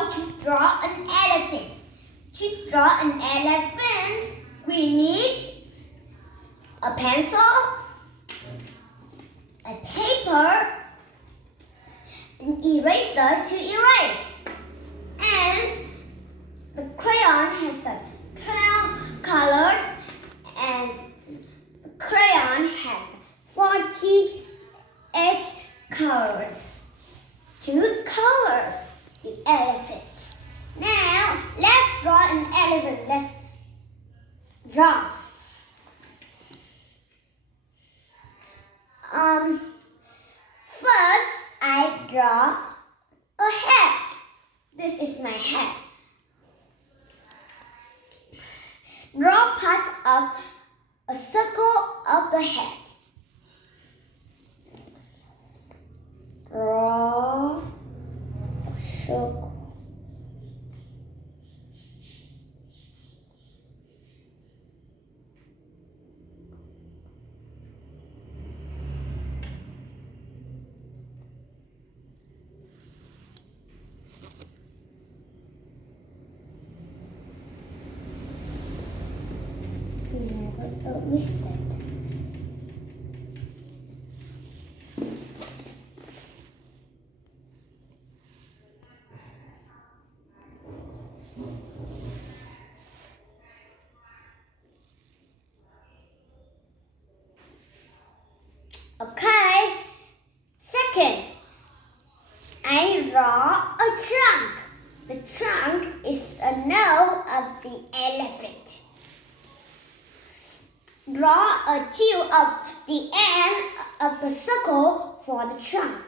how to draw an elephant. To draw an elephant, we need a pencil, a paper, an eraser to erase, and the crayon has 12 colors, and the crayon has 48 colors to color the elephant. Now, let's draw an elephant. Let's draw. First, I draw a head. This is my head. Draw part of a circle of the head. Draw a circle. Never missed it. Okay. Second, I draw a trunk. The trunk is a nose of the elephant. Draw a tail of the end of the circle for the trunk.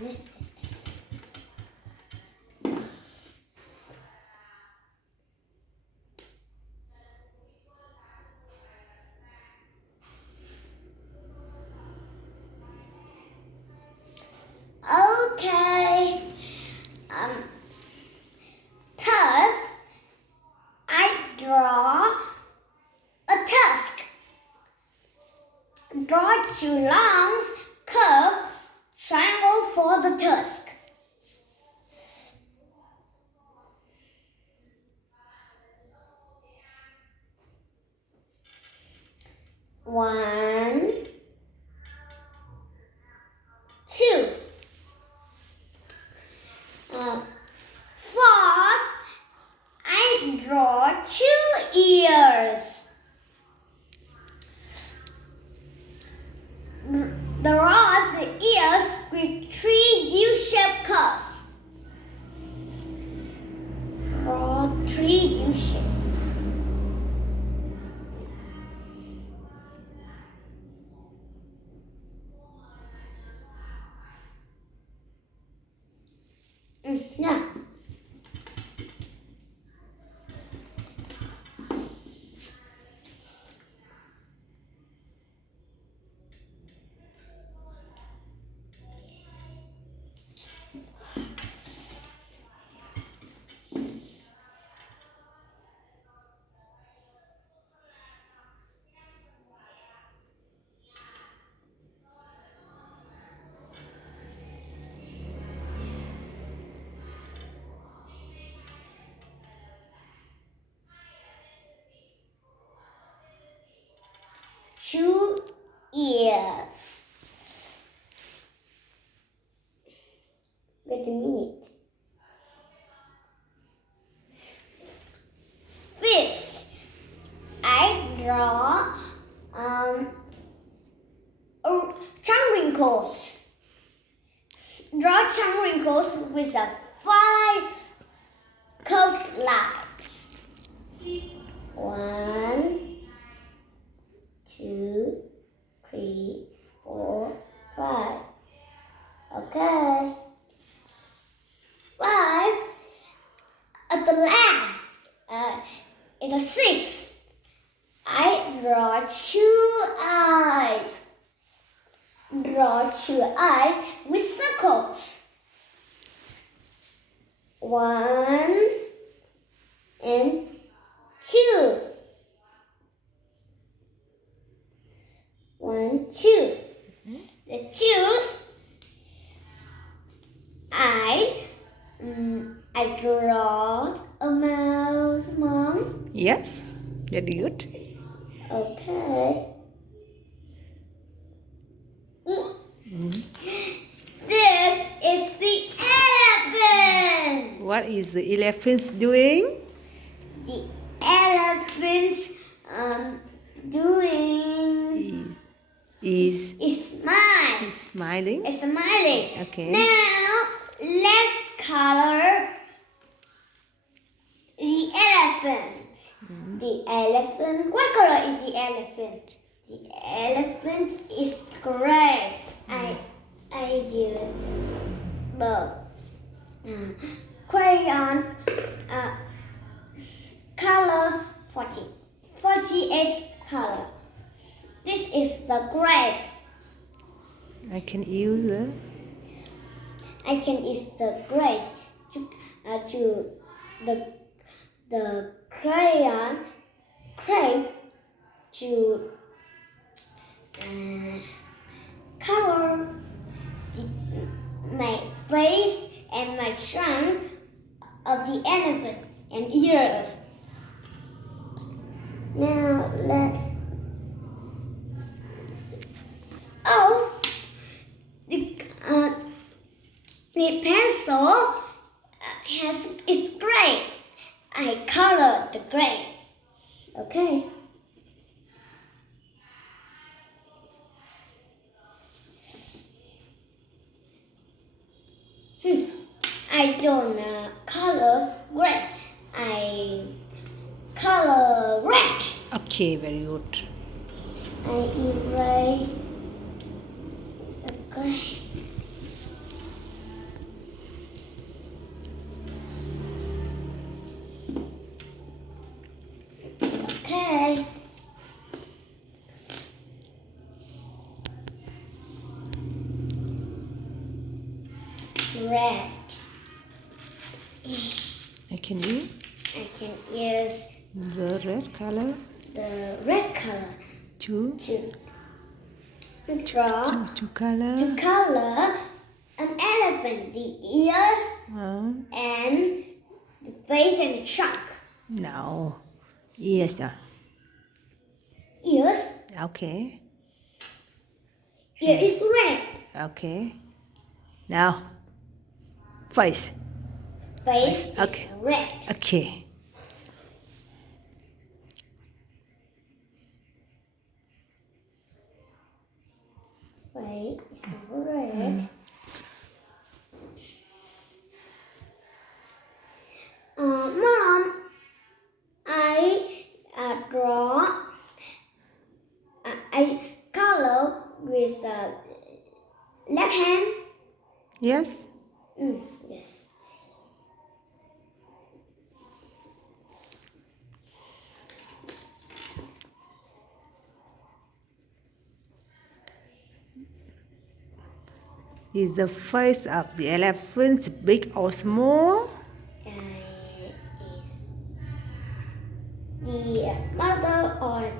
Missed it. Okay. Third, I draw a tusk. Draw two long, curved triangle for the tusk. One, two. Fourth, I draw two ears. Draw the ears with three U-shaped curves. Draw three U-shaped. Now. Two ears. Wait a minute. Fifth, I draw tongue wrinkles. Draw tongue wrinkles with a 5 curved lines. 1, 2, 3, 4, 5. Okay. 5. At the last, in the 6th, I draw two eyes. Draw two eyes with circles. One and two. One, two. The twos. I draw a mouth, Mom. Yes, very good. Okay. This is the elephant. What is the elephant doing? The elephant doing Is smile. smiling? It's smiling. Okay. Now let's color the elephant. The elephant. What color is the elephant? The elephant is gray. I use the crayon color 48 color. This is the gray. I can use the I can use the gray to the crayon to color my face and my trunk of the elephant and ears. Now let's. Oh, the pencil is gray. I colored the gray. Okay. I don't color gray. I color red. Okay, very good. I erase the gray. Okay. Red. I can use I can use the red color the red color to draw color. to color an elephant, the ears and the face and the trunk. No. Yes. Ears. Okay. Ear is red. Okay. Now, face. Face is Okay. red. Okay. Face is red. Mom, I draw. I color with left hand. Yes. Yes. Is the face of the elephant big or small? The mother or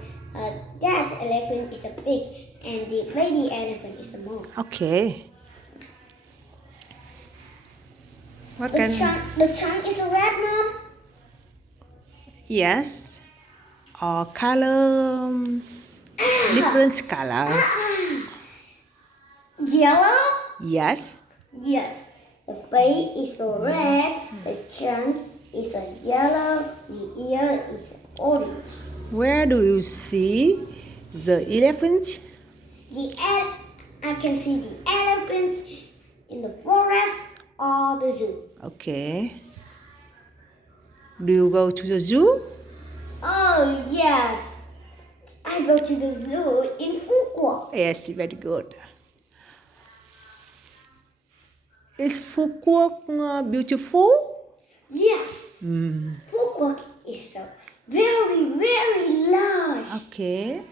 dad elephant is a big and the baby elephant is small. Okay. What The can? trunk is red, Mom? Yes. Or color? Different color. Yellow? Yes. Yes. The face is red, the trunk is a yellow, the ear is orange. Where do you see the elephant? I can see the elephant in the forest or the zoo. Okay. Do you go to the zoo? Oh, yes. I go to the zoo in Fukuoka. Yes, very good. Is Fukuoka beautiful? Yes. Fukuoka is a Very, very large. Okay.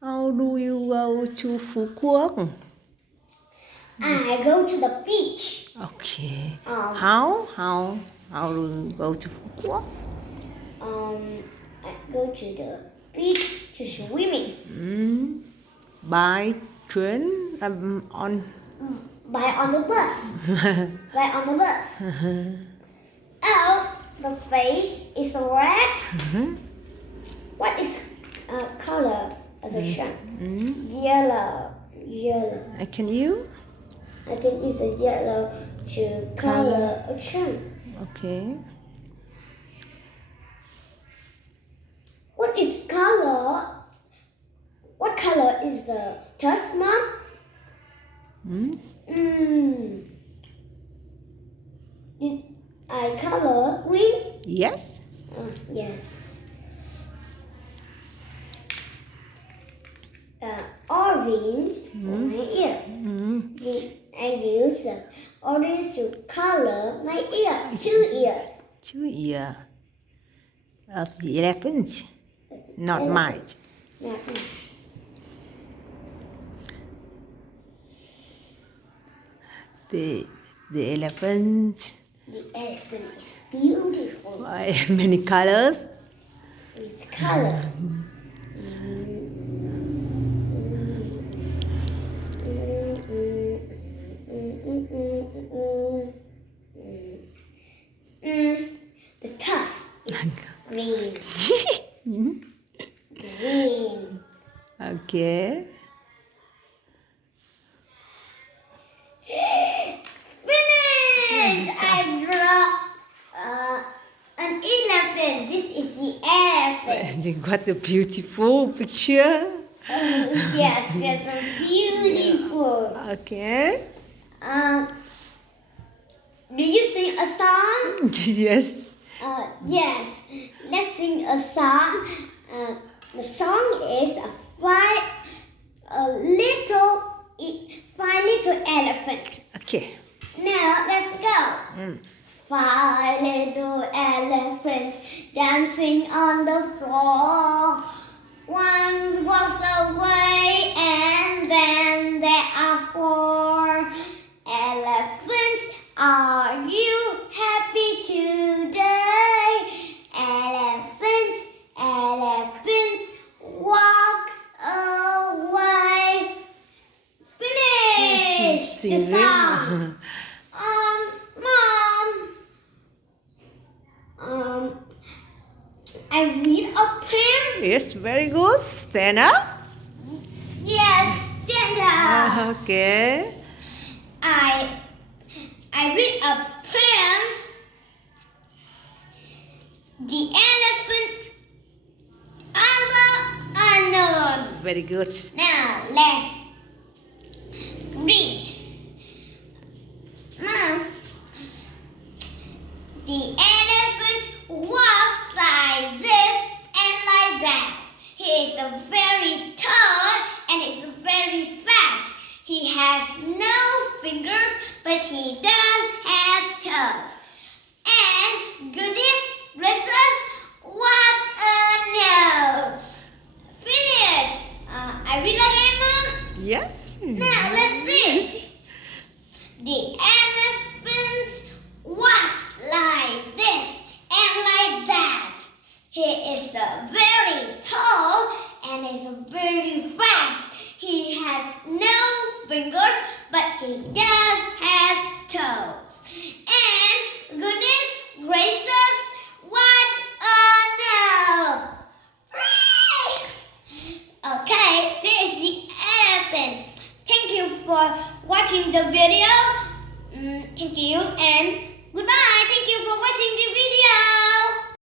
How do you go to Phú Quốc? I go to the beach. Okay. Um, How do you go to Phú Quốc? I go to the beach to swimming. By train on. On the bus. By on the bus. Oh, the face is red. What is color of the shark? Yellow. Can you? I think it's a yellow to color a shark. Okay. What is color? What color is the tusk, Mom? Did I color green? Yes. Yes. Orange for my ear. I use orange to color my ears. 2 ears. 2 ears of the elephant, not mine. The elephant. The elephant is beautiful. Many colors. With colors. The tusk is green. Green. Okay. Finish! I draw an elephant. This is the elephant. What a beautiful picture. Yes, that's so beautiful. Okay. Do you sing a song? Yes. Yes. Let's sing a song. The song is five little elephants. Okay. Now let's go. 5 little elephants dancing on the floor. One walks away and then there are 4 elephants. Are you happy today? Elephants walks away. Finish the song. Mom, I read a poem. Yes, very good. Stand up. Yes, stand up. Okay. I read a poem. The elephant unknown. Very good. Now let's read. Mom, the elephant walks like this and like that. He is very tall and is very fat. He has no fingers, but he does have toes. And goodness gracious, what a nose! Finish. I read again, Mom. Yes. Now let's read. The elephant walks like this and like that. He is very tall and is very fat. He has no fingers, but he does have toes. And goodness gracious, what a nose! Okay, this is the elephant. Thank you for watching the video. Thank you and goodbye. Thank you for watching the video.